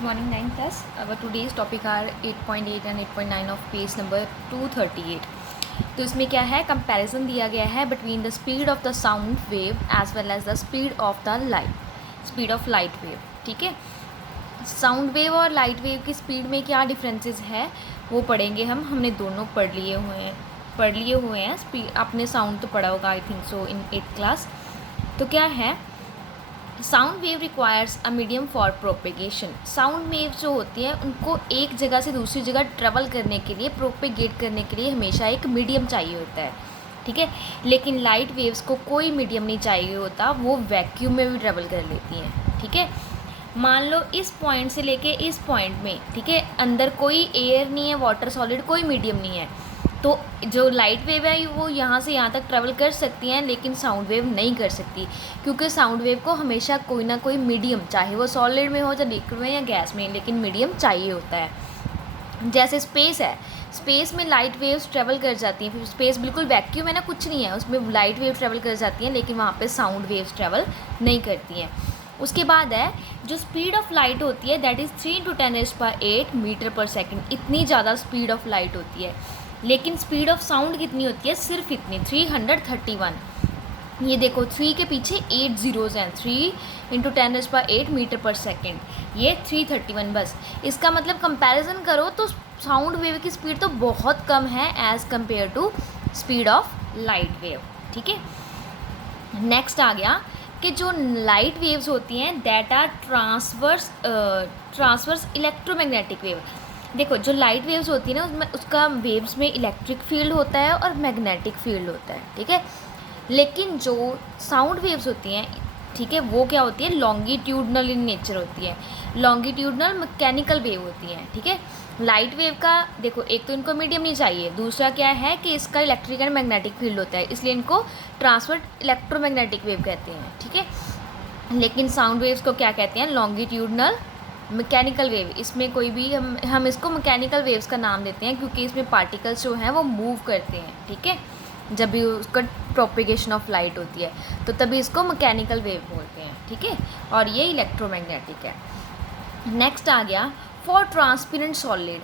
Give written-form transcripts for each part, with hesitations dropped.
Good morning 9 plus. Our today's topic are 8.8 and 8.9 of page number 238. तो इसमें क्या है, कंपैरिजन दिया गया है between the speed of the sound wave as well as the speed of the light wave. ठीक है, sound wave और लाइट वेव की स्पीड में क्या डिफरेंसेस है वो पढ़ेंगे हमने दोनों पढ़ लिए हुए हैं. स्पीड आपने साउंड तो पढ़ा होगा I think so in 8th class. तो क्या है, sound wave requires a medium for propagation. Sound wave जो होती है उनको एक जगह से दूसरी जगह ट्रेवल करने के लिए, प्रोपेगेट करने के लिए हमेशा एक मीडियम चाहिए होता है. ठीक है, लेकिन लाइट वेव्स को कोई मीडियम नहीं चाहिए होता, वो वैक्यूम में भी ट्रेवल कर लेती हैं. ठीक है, मान लो इस पॉइंट से लेके इस पॉइंट में, ठीक है, अंदर कोई एयर नहीं है, वाटर सॉलिड, कोई मीडियम नहीं है, तो जो लाइट वेव है वो यहाँ से यहाँ तक ट्रैवल कर सकती हैं, लेकिन साउंड वेव नहीं कर सकती, क्योंकि साउंड वेव को हमेशा कोई ना कोई मीडियम, चाहे वो सॉलिड में हो या लिक्विड में या गैस में, लेकिन मीडियम चाहिए होता है. जैसे स्पेस है, स्पेस में लाइट वेव्स ट्रैवल कर जाती हैं. फिर स्पेस बिल्कुल वैक्यूम है ना, कुछ नहीं है, उसमें लाइट वेव ट्रैवल कर जाती हैं, लेकिन वहाँ पे साउंड वेव्स ट्रैवल नहीं करती हैं. उसके बाद है जो स्पीड ऑफ लाइट होती है, दैट इज़ 3 × 10⁸ मीटर पर सेकेंड. इतनी ज़्यादा स्पीड ऑफ लाइट होती है, लेकिन स्पीड ऑफ साउंड कितनी होती है, सिर्फ इतनी, 331. ये देखो 3 के पीछे 8 ज़ीरोज़ हैं, 3 × 10⁸ मीटर पर सेकेंड, ये 331 बस. इसका मतलब कंपैरिजन करो तो साउंड वेव की स्पीड तो बहुत कम है as compare to speed of light wave. ठीक है, नेक्स्ट आ गया कि जो लाइट वेव्स होती हैं that are transverse electromagnetic wave. देखो जो लाइट वेव्स होती है ना, उसमें उसका वेव्स में इलेक्ट्रिक फील्ड होता है और मैग्नेटिक फील्ड होता है. ठीक है, लेकिन जो साउंड वेव्स होती हैं, ठीक है, वो क्या होती है, लॉन्गिट्यूडनल इन नेचर होती है, लॉन्गिट्यूडनल मैकेनिकल वेव होती हैं. ठीक है, लाइट वेव का देखो, एक तो इनको मीडियम नहीं चाहिए, दूसरा क्या है कि इसका इलेक्ट्रिक एंड मैग्नेटिक फील्ड होता है, इसलिए इनको ट्रांसवर्स इलेक्ट्रोमैग्नेटिक वेव कहते हैं. ठीक है, लेकिन साउंड वेव्स को क्या कहते हैं, लॉन्गिट्यूडनल मैकेनिकल वेव. इसमें कोई भी हम इसको मैकेनिकल वेव्स का नाम देते हैं, क्योंकि इसमें पार्टिकल्स जो हैं वो मूव करते हैं. ठीक है, जब भी उसका प्रोपेगेशन ऑफ लाइट होती है तो तभी इसको मैकेनिकल वेव बोलते हैं. ठीक है, और ये इलेक्ट्रोमैग्नेटिक है. नेक्स्ट आ गया फॉर ट्रांसपेरेंट सॉलिड.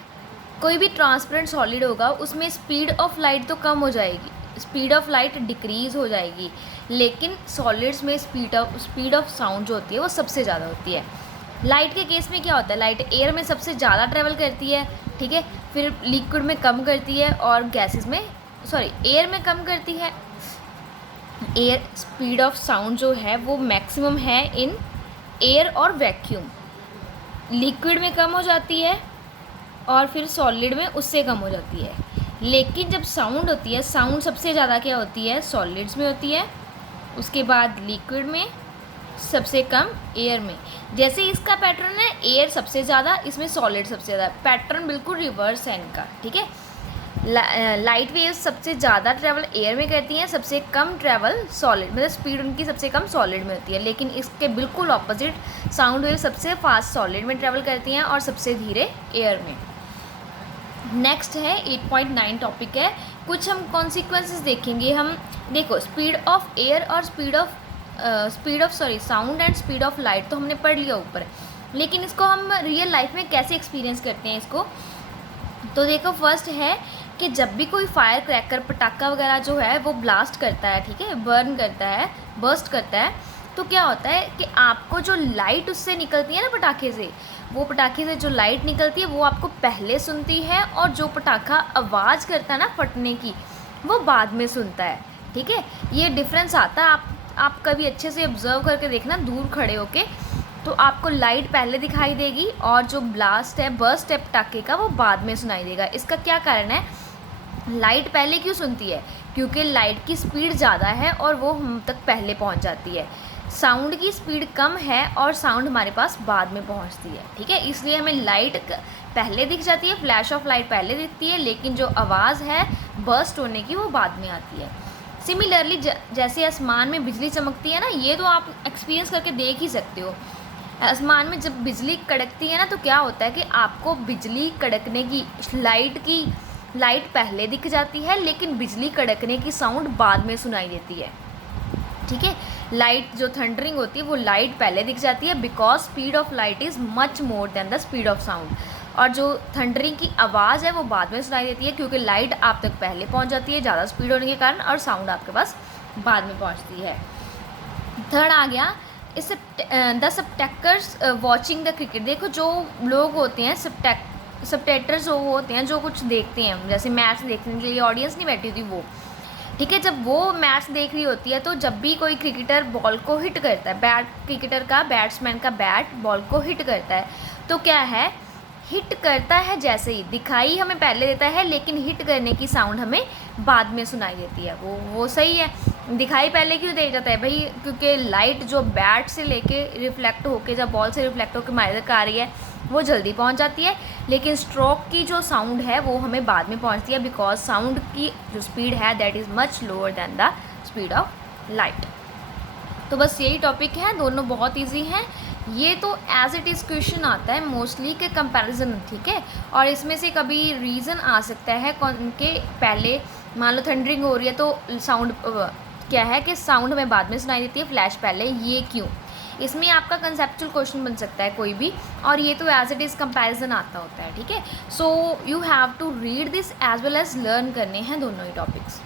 कोई भी ट्रांसपेरेंट सॉलिड होगा उसमें स्पीड ऑफ लाइट तो कम हो जाएगी, स्पीड ऑफ लाइट डिक्रीज़ हो जाएगी, लेकिन सॉलिड्स में स्पीड ऑफ साउंड जो होती है वो सबसे ज़्यादा होती है. लाइट के केस में क्या होता है, लाइट एयर में सबसे ज़्यादा ट्रैवल करती है. ठीक है, फिर लिक्विड में कम करती है और गैसेस में, एयर में कम करती है. एयर स्पीड ऑफ साउंड जो है वो मैक्सिमम है इन एयर और वैक्यूम, लिक्विड में कम हो जाती है और फिर सॉलिड में उससे कम हो जाती है. लेकिन जब साउंड होती है, साउंड सबसे ज़्यादा क्या होती है, सॉलिड्स में होती है, उसके बाद लिक्विड में, सबसे कम एयर में. जैसे इसका पैटर्न है, एयर सबसे ज़्यादा, इसमें सॉलिड सबसे ज़्यादा, पैटर्न बिल्कुल रिवर्स है इनका. ठीक है, लाइट वेव्स सबसे ज़्यादा ट्रैवल एयर में करती हैं, सबसे कम ट्रैवल सॉलिड, मतलब स्पीड उनकी सबसे कम सॉलिड में होती है. लेकिन इसके बिल्कुल ऑपोजिट साउंड वेव सबसे फास्ट सॉलिड में ट्रैवल करती हैं और सबसे धीरे एयर में. नेक्स्ट है 8.9 टॉपिक है, कुछ हम कॉन्सिक्वेंसेस देखेंगे हम. देखो स्पीड ऑफ एयर और sound and speed of light तो हमने पढ़ लिया ऊपर, लेकिन इसको हम रियल लाइफ में कैसे एक्सपीरियंस करते हैं इसको. तो देखो फर्स्ट है कि जब भी कोई फायर क्रैकर, पटाखा वगैरह जो है वो ब्लास्ट करता है, ठीक है, बर्न करता है, बर्स्ट करता है, तो क्या होता है कि आपको जो लाइट उससे निकलती है ना पटाखे से, वो पटाखे से जो लाइट निकलती है वो आपको पहले सुनती है, और जो पटाखा आवाज़ करता है ना फटने की, वो बाद में सुनता है. ठीक है, ये डिफरेंस आता है. आप कभी अच्छे से ऑब्जर्व करके देखना दूर खड़े होके, तो आपको लाइट पहले दिखाई देगी और जो ब्लास्ट है, बर्स्ट है पटाखे का, वो बाद में सुनाई देगा. इसका क्या कारण है, लाइट पहले क्यों सुनती है, क्योंकि लाइट की स्पीड ज़्यादा है और वो हम तक पहले पहुंच जाती है. साउंड की स्पीड कम है और साउंड हमारे पास बाद में पहुंचती है. ठीक है, इसलिए हमें लाइट पहले दिख जाती है, फ्लैश ऑफ लाइट पहले दिखती है, लेकिन जो आवाज़ है बर्स्ट होने की वो बाद में आती है. सिमिलरली जैसे आसमान में बिजली चमकती है ना, ये तो आप एक्सपीरियंस करके देख ही सकते हो. आसमान में जब बिजली कड़कती है ना, तो क्या होता है कि आपको बिजली कड़कने की लाइट पहले दिख जाती है, लेकिन बिजली कड़कने की साउंड बाद में सुनाई देती है. ठीक है। लाइट जो थंडरिंग होती है वो लाइट पहले दिख जाती है because speed of light is much more than the speed of sound. और जो थंडरिंग की आवाज़ है वो बाद में सुनाई देती है क्योंकि लाइट आप तक पहले पहुंच जाती है ज़्यादा स्पीड होने के कारण, और साउंड आपके पास बाद में पहुंचती है। थर्ड आ गया इस द सबटेक्टर्स वॉचिंग द क्रिकेट। देखो जो लोग होते हैं सबटेक्टर्स वो होते हैं जो कुछ देखते हैं, जैसे मैच देखने के लिए ऑडियंस नहीं बैठी होती वो, ठीक है। जब वो मैच देख रही होती है तो जब भी कोई क्रिकेटर बॉल को हिट करता है, बैट्समैन का बैट बॉल को हिट करता है, तो क्या है, हिट करता है जैसे ही दिखाई हमें पहले देता है लेकिन हिट करने की साउंड हमें बाद में सुनाई देती है। वो सही है। दिखाई पहले क्यों दे जाता है भाई, क्योंकि लाइट जो बैट से लेके रिफ्लेक्ट होके जब बॉल से रिफ्लेक्ट होकर हमारे तक आ रही है वो जल्दी पहुंच जाती है, लेकिन स्ट्रोक की जो साउंड है वो हमें बाद में पहुंचती है बिकॉज साउंड की जो स्पीड है that is much lower than the speed of light. तो बस यही टॉपिक है, दोनों बहुत ईजी हैं। ये तो एज इट इज़ क्वेश्चन आता है मोस्टली के कंपैरिजन, ठीक है। और इसमें से कभी रीज़न आ सकता है कौन के पहले मान लो थंडरिंग हो रही है तो साउंड क्या है कि साउंड हमें बाद में सुनाई देती है, फ्लैश पहले, ये क्यों। इसमें आपका कंसेप्चुअल क्वेश्चन बन सकता है कोई भी, और ये तो एज इट इज़ कंपैरिजन आता होता है, ठीक है। So you have to read this as well as learn करने हैं दोनों ही टॉपिक्स।